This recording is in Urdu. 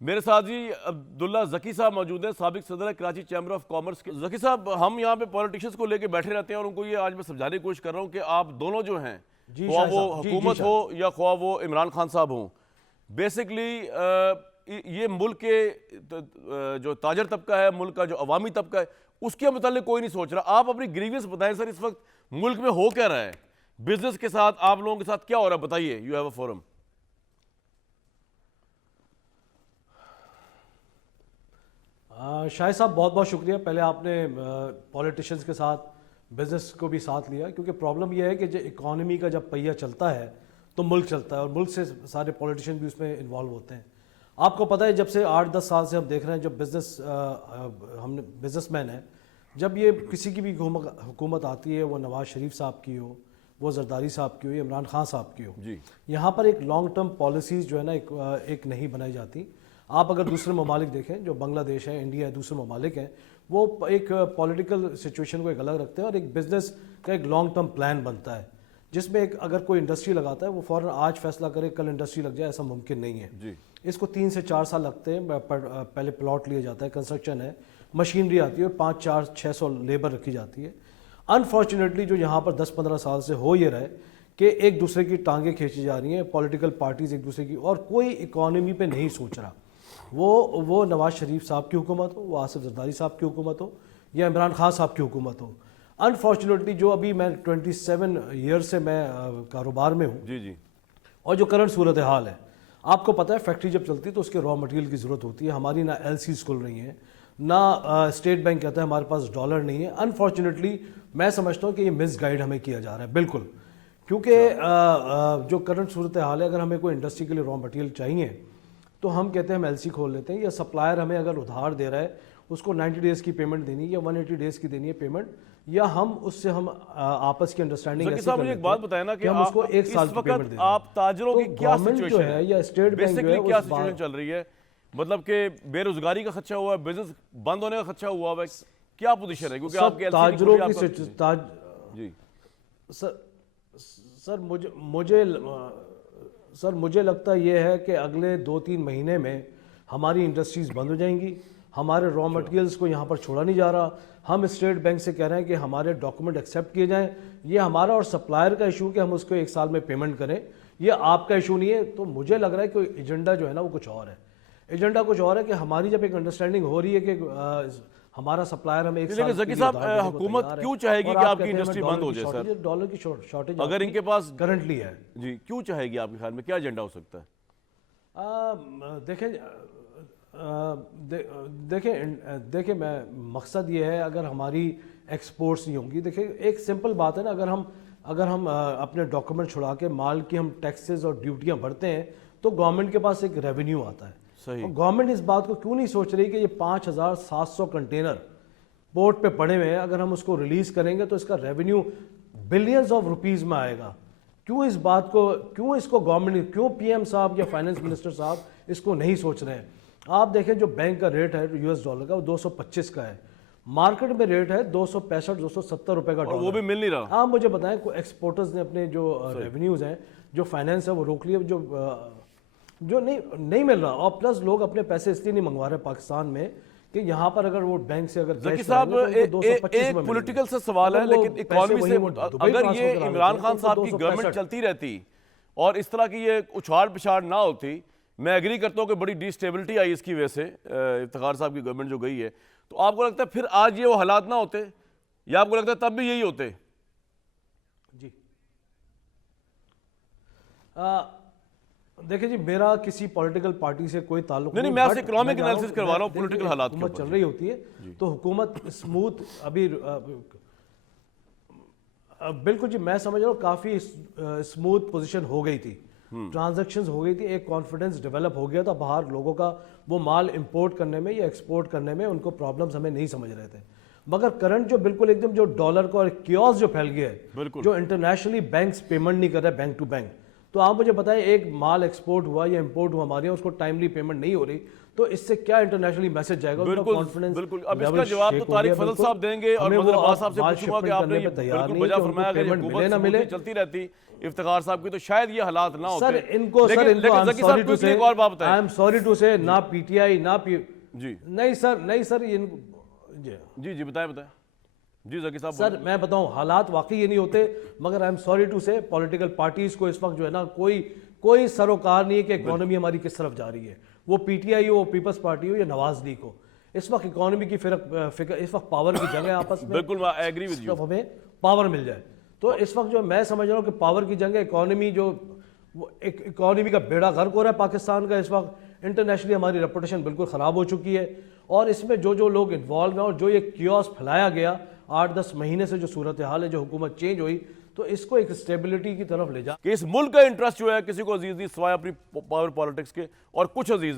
میرے ساتھ جی عبداللہ ذکی صاحب موجود ہیں، سابق صدر ہے کراچی چیمبر آف کامرس کے۔ ذکی صاحب، ہم یہاں پہ پولیٹیشینز کو لے کے بیٹھے رہتے ہیں اور ان کو یہ آج میں سمجھانے کی کوشش کر رہا ہوں کہ آپ دونوں جو ہیں، خواہ وہ حکومت ہو یا خواہ وہ عمران خان صاحب ہوں، بیسکلی یہ ملک کے جو تاجر طبقہ ہے، ملک کا جو عوامی طبقہ ہے، اس کے متعلق کوئی نہیں سوچ رہا۔ آپ اپنی گریوینس بتائیں سر، اس وقت ملک میں ہو کیا رہا ہے؟ بزنس کے ساتھ آپ لوگوں کے ساتھ کیا ہو رہا ہے؟ بتائیے، یو ہیو اے فورم۔ شاہد صاحب بہت بہت شکریہ۔ پہلے آپ نے پولیٹیشنز کے ساتھ بزنس کو بھی ساتھ لیا، کیونکہ پرابلم یہ ہے کہ جو اکانومی کا جب پہیہ چلتا ہے تو ملک چلتا ہے، اور ملک سے سارے پولیٹیشین بھی اس میں انوالو ہوتے ہیں۔ آپ کو پتہ ہے جب سے 8-10 سال سے ہم دیکھ رہے ہیں، جب ہم بزنس مین ہیں، جب یہ کسی کی بھی حکومت آتی ہے، وہ نواز شریف صاحب کی ہو، وہ زرداری صاحب کی ہو، یا عمران خان صاحب کی ہو، یہاں پر ایک لانگ ٹرم پالیسیز جو ہے نا ایک نہیں بنائی جاتی۔ آپ اگر دوسرے ممالک دیکھیں، جو بنگلہ دیش ہے، انڈیا ہے، دوسرے ممالک ہیں، وہ ایک پولیٹیکل سچویشن کو ایک الگ رکھتے ہیں، اور ایک بزنس کا ایک لانگ ٹرم پلان بنتا ہے، جس میں اگر کوئی انڈسٹری لگاتا ہے، وہ فوراً آج فیصلہ کرے کل انڈسٹری لگ جائے، ایسا ممکن نہیں ہے۔ اس کو 3 سے 4 سال لگتے ہیں، پہلے پلاٹ لیا جاتا ہے، کنسٹرکشن ہے، مشینری آتی ہے، 500-600 لیبر رکھی جاتی ہے۔ انفارچونیٹلی جو یہاں پر 10-15 سال سے ہو یہ رہا ہے کہ ایک دوسرے کی ٹانگیں کھینچی جا رہی ہیں، پولیٹیکل پارٹیز ایک دوسرے کی، اور کوئی اکانومی پہ نہیں سوچ رہا۔ وہ نواز شریف صاحب کی حکومت ہو، وہ آصف زرداری صاحب کی حکومت ہو، یا عمران خان صاحب کی حکومت ہو۔ انفارچونیٹلی جو ابھی میں 27 ایئر سے میں کاروبار میں ہوں، اور جو کرنٹ صورتحال ہے، آپ کو پتہ ہے فیکٹری جب چلتی ہے تو اس کے را مٹیریل کی ضرورت ہوتی ہے۔ ہماری نہ ایل سیز کھل رہی ہیں، نہ اسٹیٹ بینک کہتا ہے ہمارے پاس ڈالر نہیں ہے۔ انفارچونیٹلی میں سمجھتا ہوں کہ یہ مس گائیڈ ہمیں کیا جا رہا ہے، بالکل، کیونکہ جو کرنٹ صورتحال ہے، اگر ہمیں کوئی انڈسٹری کے لیے را مٹیریل چاہیے تو ہم کہتے ہیں ہم ایل سی کھول لیتے ہیں، یا سپلائر ہمیں اگر ادھار دے رہا ہے، اس کو 90 ڈیز کی پیمنٹ دینی ہے یا 180 ڈیز کی دینی ہے پیمنٹ، یا ہم اس سے ہم آپس کی انڈرسٹینڈنگ ایسی کر لیتے ہیں۔ ایک بات بتائیں نا کہ ہم اس کو 1 سال کی پیمنٹ دیں۔ آپ تاجروں کی کیا سچویشن ہے یا اسٹیٹ بینک جو ہے کیا سچویشن چل رہی ہے؟ مطلب کہ بے روزگاری کا خدشہ ہوا ہے، بزنس بند ہونے کا خدشہ ہوا ہے، کیا پوزیشن ہے؟ کیونکہ آپ کے تاجروں کی سر مجھے لگتا یہ ہے کہ اگلے 2-3 مہینے میں ہماری انڈسٹریز بند ہو جائیں گی، ہمارے را مٹیریلز کو یہاں پر چھوڑا نہیں جا رہا۔ ہم اسٹیٹ بینک سے کہہ رہے ہیں کہ ہمارے ڈاکومنٹ ایکسیپٹ کیے جائیں۔ یہ ہمارا اور سپلائر کا ایشو کہ ہم اس کو 1 سال میں پیمنٹ کریں، یہ آپ کا ایشو نہیں ہے۔ تو مجھے لگ رہا ہے کہ ایجنڈا جو ہے نا وہ کچھ اور ہے۔ ایجنڈا کچھ اور ہے کہ ہماری جب ایک انڈرسٹینڈنگ ہو رہی ہے کہ ہمارا سپلائر ہمیں 1 سال، ذکی صاحب، حکومت کیوں چاہے گی کہ آپ کی انڈسٹری بند ہو جائے؟ سر، ڈالر کی شارٹیج اگر ان کے پاس کرنٹلی ہے، جی، کیوں چاہے گی؟ آپ کے خیال میں کیا ایجنڈا ہو سکتا ہے؟ دیکھیں میں مقصد یہ ہے، اگر ہماری ایکسپورٹس نہیں ہوں گی، دیکھیں ایک سمپل بات ہے نا، اگر ہم اپنے ڈاکومنٹ چھڑا کے مال کی ہم ٹیکسز اور ڈیوٹیاں بھرتے ہیں تو گورنمنٹ کے پاس ایک ریونیو آتا ہے۔ اور گورنمنٹ اس بات کو کیوں نہیں سوچ رہی کہ یہ 5700 کنٹینر پورٹ پہ پڑے ہوئے ہیں، اگر ہم اس کو ریلیز کریں گے تو اس کا ریونیو بلینز آف روپیز میں آئے گا؟ کیوں اس کو گورنمنٹ، کیوں پی ایم صاحب یا فائنانس منسٹر صاحب اس کو نہیں سوچ رہے ہیں؟ آپ دیکھیں جو بینک کا ریٹ ہے US ڈالر کا، وہ 225 کا ہے، مارکیٹ میں ریٹ ہے 265-270 روپے کا ڈالر، وہ بھی مل نہیں رہا۔ آپ مجھے بتائیں، کوئی ایکسپورٹرز نے اپنے جو ریونیوز ہیں، جو فائنانس ہے، وہ روک لیے، جو نہیں مل رہا، اور پلس لوگ اپنے پیسے اس لیے نہیں منگوا رہے پاکستان میں کہ یہاں پر اگر وہ بینک سے اگر ذکی صاحب، ایک پولیٹیکل سے سوال ہے لیکن اکانومی سے، اگر یہ عمران خان صاحب کی گورنمنٹ چلتی رہتی اور اس طرح کی یہ اچھاڑ پچھاڑ نہ ہوتی، میں ایگری کرتا ہوں کہ بڑی ڈی سٹیبلٹی آئی اس کی وجہ سے، افتخار صاحب کی گورنمنٹ جو گئی ہے، تو آپ کو لگتا ہے پھر آج یہ وہ حالات نہ ہوتے، یا آپ کو لگتا ہے تب بھی یہی ہوتے؟ جی دیکھیں جی، میرا کسی پولیٹیکل پارٹی سے کوئی تعلق نہیں، میں آپ سے اکنامک انالیسس کروا رہا ہوں پولیٹیکل حالات کے حکومت چل رہی ہوتی ہے تو حکومت اسموتھ، ابھی بالکل جی میں سمجھ رہا ہوں کافی اسموتھ پوزیشن ہو گئی تھی، ٹرانزیکشنز ہو گئی تھی، ایک کانفیڈنس ڈیولپ ہو گیا تھا باہر لوگوں کا، وہ مال امپورٹ کرنے میں یا ایکسپورٹ کرنے میں ان کو پرابلمز ہمیں نہیں سمجھ رہے تھے۔ مگر کرنٹ جو بالکل ایک دم جو ڈالر کا اور کیوس جو پھیل گیا ہے، جو انٹرنیشنلی بینکس پیمنٹ نہیں کر رہے بینک ٹو بینک، تو آپ مجھے بتائیں ایک مال ایکسپورٹ ہوا یا امپورٹ ہوا ہمارے یہاں اس کو ٹائملی پیمنٹ نہیں ہو رہی تو اس سے کیا انٹرنیشنلی میسج جائے گا؟ بالکل اب اس کا جواب تو طارق فضل صاحب دیں گے اور مظہر عباس صاحب سے پوچھوں گا کہ آپ نے یہ بالکل بجا فرمایا کہ حکومت چلتی رہتی افتخار صاحب کی تو شاید یہ حالات نہ ہوتے. سر ان کو لیکن ذکی صاحب کو ایک اور بات بتائیں. آئی ایم سوری ٹو سے نہ پی ٹی آئی نہ جی نہیں سر جی بتائیں جی ذکی صاحب. سر میں بتاؤں حالات واقعی یہ نہیں ہوتے مگر آئی ایم سوری ٹو سے پولیٹیکل پارٹیز کو اس وقت جو ہے نا کوئی سروکار نہیں ہے کہ اکانومی ہماری کس طرف جا رہی ہے. وہ پی ٹی آئی ہو, پیپلز پارٹی ہو یا نواز لیگ ہو, اس وقت اکانومی کی فکر اس وقت پاور کی جنگ ہے آپس میں. بالکل میں ایگری ود یو. ہمیں پاور مل جائے تو اس وقت جو میں سمجھ رہا ہوں کہ پاور کی جنگ ہے. اکانومی جو اکانومی کا بیڑا غرق ہو رہا ہے پاکستان کا اس وقت. انٹرنیشنلی ہماری ریپوٹیشن بالکل خراب ہو چکی ہے اور اس میں جو لوگ انوالو ہیں اور جو یہ کیوس پھیلایا گیا 8-10 مہینے سے جو صورتحال ہے, جو حکومت چینج ہوئی تو اس کو ایک اسٹیبلٹی کی طرف لے جا کہ اس ملک کا انٹرسٹ جو ہے کسی کو عزیز نہیں سوائے اپنی پاور پالیٹکس کے, اور کچھ عزیز نہیں.